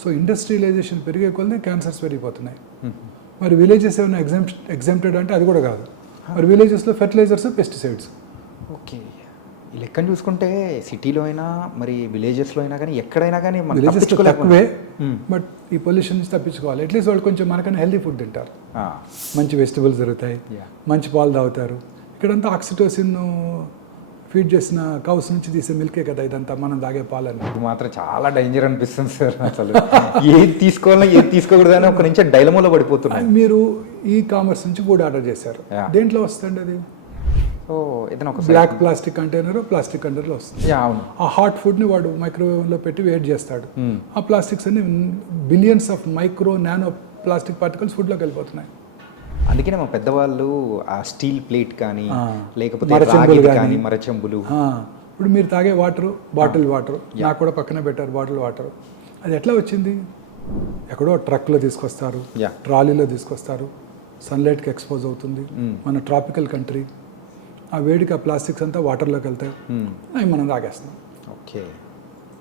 So industrialisation పెరిగే కొలది cancers పెరిగిపోతున్నాయి. మరి విలేజెస్ ఏమైనా ఎగ్జామ్టెడ్ అంటే అది కూడా కాదు. మరి విలేజెస్లో ఫెర్టిలైజర్స్, పెస్టిసైడ్స్. ఓకే, ఈ లెక్కను చూసుకుంటే సిటీలో అయినా మరి విలేజెస్లో అయినా కానీ ఎక్కడైనా కానీ విలేజెస్ తక్కువే, బట్ ఈ పొల్యూషన్ నుంచి తప్పించుకోవాలి. అట్లీస్ట్ వాళ్ళు కొంచెం మనకన్నా హెల్తీ ఫుడ్ తింటారు, మంచి వెజిటబుల్స్ దొరుకుతాయి, మంచి పాలు తాగుతారు. ఇక్కడంతా ఆక్సిటోసిన్ ఫీడ్ చేసిన కౌస్ నుంచి తీసే మిల్కే కదా ఇదంతా మనం తాగే పాలని. ఇది మాత్రం చాలా డేంజర్ అనిపిస్తుంది సార్. అసలు ఏది తీసుకోవాలో ఏది తీసుకోకూడదని ఒక నుంచి డైలమోలో పడిపోతున్నాయి. మీరు ఈ కామర్స్ నుంచి ఫుడ్ ఆర్డర్ చేశారు, దేంట్లో వస్తుంది అది? సో ఏదైనా ఒక బ్లాక్ ప్లాస్టిక్ కంటైనర్లో వస్తుంది. అవును, ఆ హాట్ ఫుడ్ని వాడు మైక్రోవేవ్లో పెట్టి వేట్ చేస్తాడు. ఆ ప్లాస్టిక్స్ అన్ని billions of micro nano plastic particles ఫుడ్లోకి వెళ్ళిపోతున్నాయి. అందుకనే మా పెద్దవాళ్ళు ఆ స్టీల్ ప్లేట్ కానీ లేకపోతే మరచెంబులు. ఇప్పుడు మీరు తాగే వాటర్, బాటిల్ వాటర్, నాకు కూడా పక్కన పెట్టారు బాటిల్ వాటర్. అది ఎట్లా వచ్చింది? ఎక్కడో ట్రక్లో తీసుకొస్తారు, ట్రాలీలో తీసుకొస్తారు, సన్లైట్కి ఎక్స్పోజ్ అవుతుంది. మన ట్రాపికల్ కంట్రీ, ఆ వేడికి ఆ ప్లాస్టిక్స్ అంతా వాటర్లోకి వెళ్తాయి, అవి మనం తాగేస్తాం. ఓకే.